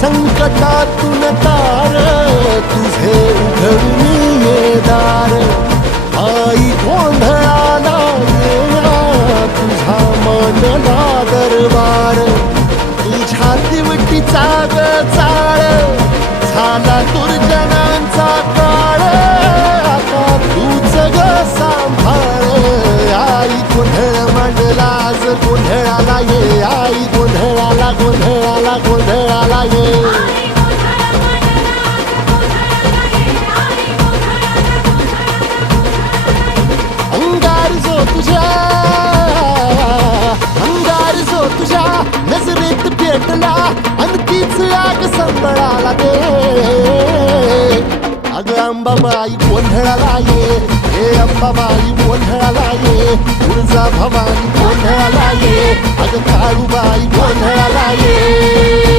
संकटातून तार तुझे उघडून ये दार आई गोंधळाला येणार तुझा मनला दरबार तुझ्या दिवटीचा ग चाळ झाला दुर्जनांचा काळ आता तूच ग सांभाळ आई गोंधळ मांडला आज गोंधळाला ये आई गोंधळाला गोंधळाला गोंधळाला ये अंगार जो तुझ्या नजरेत पेटला आणि तीच आग संबळाला दे अगं अंबाबाई गोंधळाला ये हे अंबाबाई गोंधळाला ये तुळजा भवानी गोंधळाला ये अगं काळूबाई गोंधळाला ये